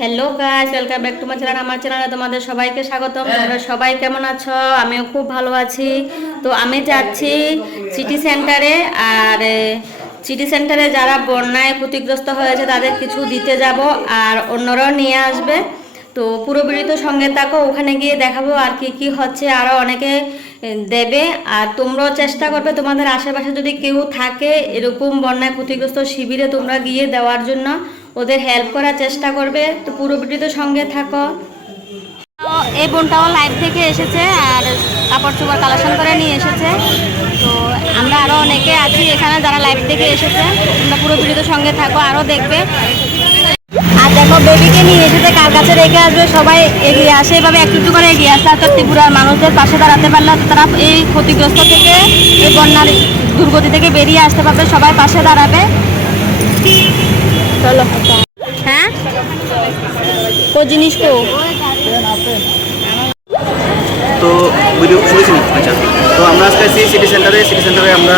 Hello guys welcome back to my channel আমার চ্যানেলে তোমাদের সবাইকে স্বাগতম। তোমরা সবাই কেমন আছো? আমিও খুব ভালো আছি। তো আমি যাচ্ছি সিটি সেন্টারে আর সিটি সেন্টারে যারা বন্যায় ক্ষতিগ্রস্ত হয়েছে, তাদের কিছু দিতে যাব। আর অন্যরাও নিয়ে আসবে। তো পুরো তো সঙ্গে থাকো, ওখানে গিয়ে দেখাবো আর কি কি হচ্ছে। আরও অনেকে দেবে। আর তোমরাও চেষ্টা করবে তোমাদের আশেপাশে যদি কেউ থাকে, এরকম বন্যায় ক্ষতিগ্রস্ত শিবিরে তোমরা গিয়ে দেওয়ার জন্য। ওদের হেল্প করার চেষ্টা করবে। তো পুরো ভিডিওতে সঙ্গে থাকো। এই বোনটাও লাইভ থেকে এসেছে আর কাপড় চোপড় কালেকশন করে নিয়ে এসেছে। তো আমরা আরও অনেকে আছি এখানে যারা লাইভ থেকে এসেছে। তোমরা পুরো ভিডিওতে সঙ্গে থাকো আরও দেখবে। আর দেখো বেবিকে নিয়ে এসেছে, কার কাছে রেখে আসবে, সবাই এগিয়ে আসে। এভাবে একটু একটু করে এগিয়ে আসে। আর তো ত্রিপুরার মানুষদের পাশে দাঁড়াতে পারলে তারা এই ক্ষতিগ্রস্ত থেকে, এই বন্যার দুর্গতি থেকে বেরিয়ে আসতে পারবে, সবাই পাশে দাঁড়াবে। চলো। হ্যাঁ? কো জিনিস কো? তো ভিডিও শুনেছি আচ্ছা তো আমরা আজকে আছি সিটি সেন্টারে সিটি সেন্টারে আমরা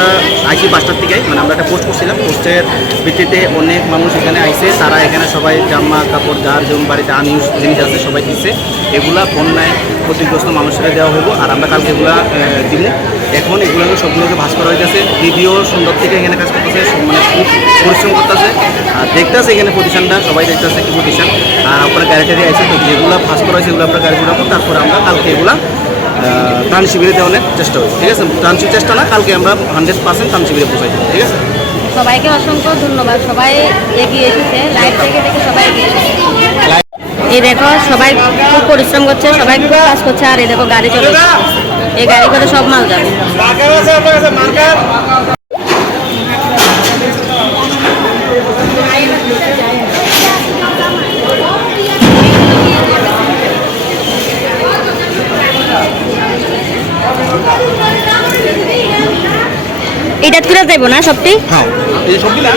আইসি পাঁচটার থেকে মানে আমরা একটা পোস্ট করছিলাম। পোস্টের ভিত্তিতে অনেক মানুষ এখানে আইসে, তারা এখানে সবাই জামা কাপড়, যার যেমন বাড়িতে আনইউজ জিনিস আছে, সবাই দিচ্ছে এগুলা বন্যায় ক্ষতিগ্রস্ত মানুষেরা দেওয়া হব আর আমরা কালকে এগুলা দিব। এখন এগুলোকে সবগুলোকে ভাস করা হইতেছে। ভিডিও সুন্দর থেকে এখানে কাজ করতেছে মানে খুব পরিশ্রম করতেছে। আর দেখতেছে এখানে প্রতিষ্ঠানটা সবাই দেখতেছে কি প্রতিষ্ঠান আর আপনারা গ্যারেটারি আছে তো যেগুলো ভাস করা হয়েছে এগুলো আমরা গাড়ি রাখব তারপরে আমরা কালকে এগুলা ত্রাণ শিবিরে দেওয়ার চেষ্টা হয়েছে ঠিক আছে? ত্রাণ চেষ্টা না, কালকে আমরা হান্ড্রেড পার্সেন্ট ত্রাণ শিবিরে পৌঁছাই দেবো, ঠিক আছে? সবাইকে অসংখ্য ধন্যবাদ, সবাই এগিয়ে এসেছে লাইভ থেকে দেখে সবাই এই দেখো, সবাই খুব পরিশ্রম করছে, সবাই খুব কাজ করছে, আর এই দেখো গাড়ি চলে এই গাড়ি করে সব মাল যাবে। দেবো না সবটি হ্যাঁ। এই সবগুলা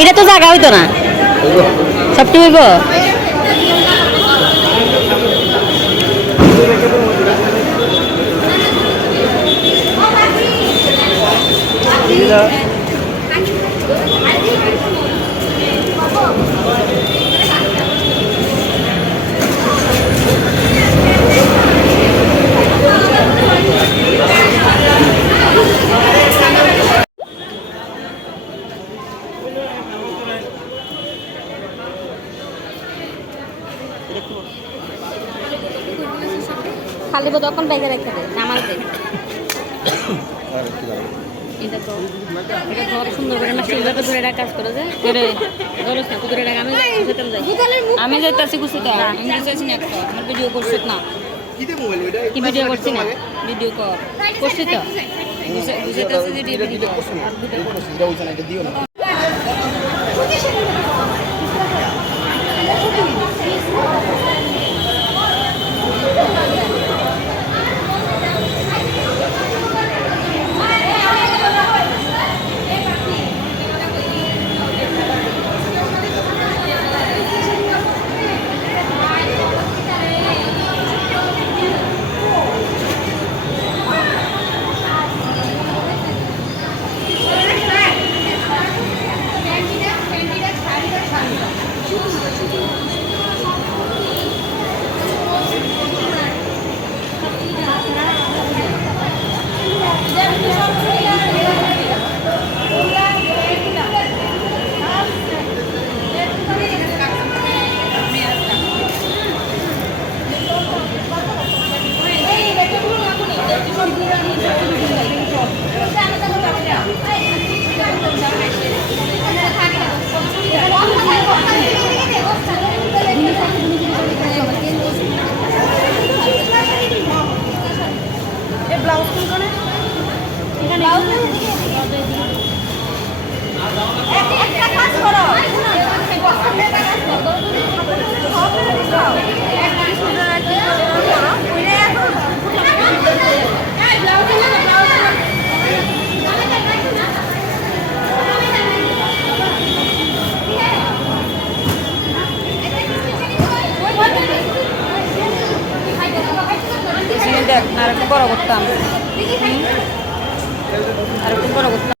এটা তো জায়গা হইতো না। সবটি হইব? খালি তখন ব্যাগে রেখে দে নামাজ দে এটা তো এটা ধর সুন্দর করে না সুন্দর ধরে রাখ কাজ করে যে। করে ধরো না ধরে রাখ আমি যাই। আমি যাইতাছি গুছাতে আমি গুছাইছি না একটা আমার ভিডিও করছিস না। কি ভিডিও করছি না? ভিডিও কর। করছি তো? গুছাইতেছি যে ভিডিও Yeah, yeah. আর একটু বড় করতাম আর একটু বড় করতাম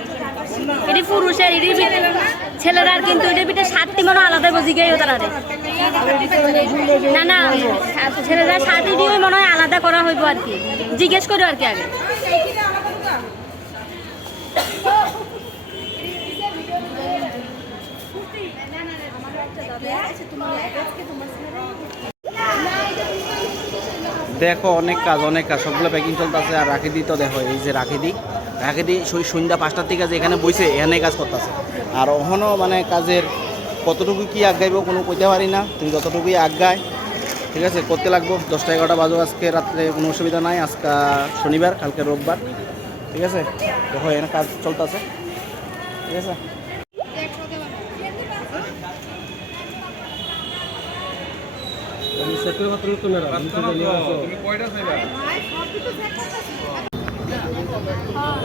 এটি পুরুষের এটি ছেলেরা কিন্তু এটির ভিতরে সাতটি মনে আলাদা বুঝি গেও তারা না না, ছেলেরা সাতটি দিয়ে মনে হয় আলাদা করা হইব আর কি। জিজ্ঞেস করো আর কি আগে। দেখো, অনেক কাজ অনেক কাজ, সবগুলো প্যাকিং চলতেছে, আর রাখি দি তো দেখো, এই যে রাখি দি দি সেই সন্ধ্যা পাঁচটার থেকে যে এখানে বইছে এখানে কাজ করতেছে। আর ওখানেও মানে কাজের কতটুকু কি আগাইব কোনো কইতে পারি না। তুমি যতটুকুই আগায় ঠিক আছে করতে লাগবো। দশটা এগারোটা বাজো আজকে রাত্রে কোনো অসুবিধা নাই আজকে শনিবার কালকে রোববার ঠিক আছে? দেখো এখানে কাজ চলতেছে ঠিক আছে? তুমি আমাদেরকে 好，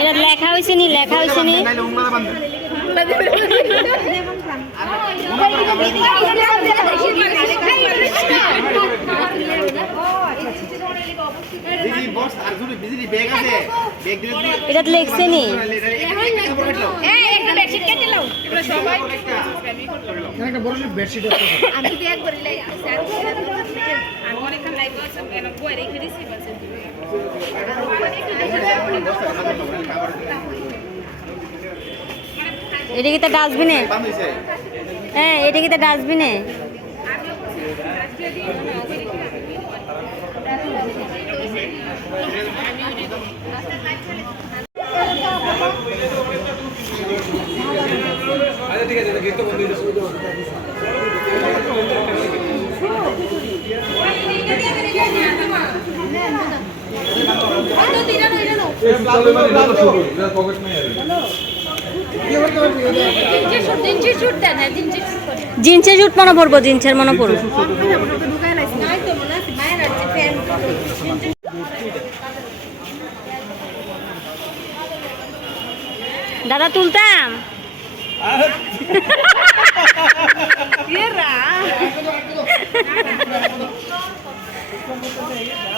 এটা লেখা হয়েছে নি লেখা হয়েছে নি। এটা লেখছে নি। আমি ব্যাগ করে লাই আমার এখানে লাইভ আছে কেন বই রেখে দিছি বলছে এটা কি তো ডাস্টবিনে হ্যাঁ এটা কি তো ডাস্টবিনে জিন্সের জুট মনে পড়ব জিন্সের মনে পড়ব মনে দাদা তুলতাম।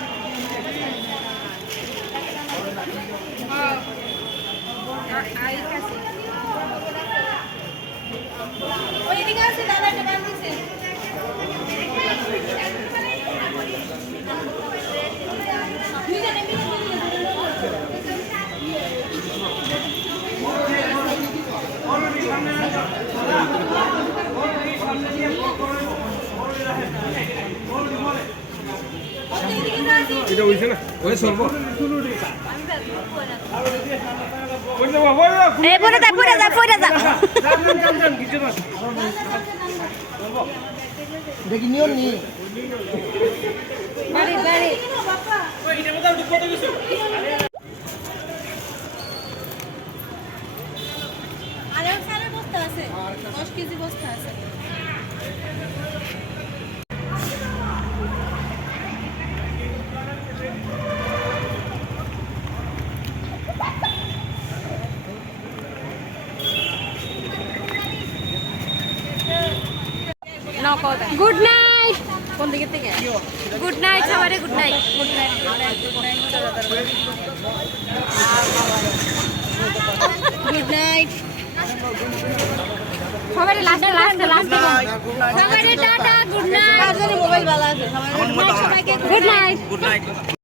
না যা পরে যা পরে যা। বাড়ি বাড়ি। আরে সারে বস্তা আছে 10 কেজি বস্তা আছে গুড নাইট কোন দিকে থেকে? গুড নাইট সবারে good night good night good night সবারে লাস্ট লাস্ট লাস্ট সবারে টাটা গুড নাইট মোবাইল ভালো আছে সবাই গুড নাইট গুড নাইট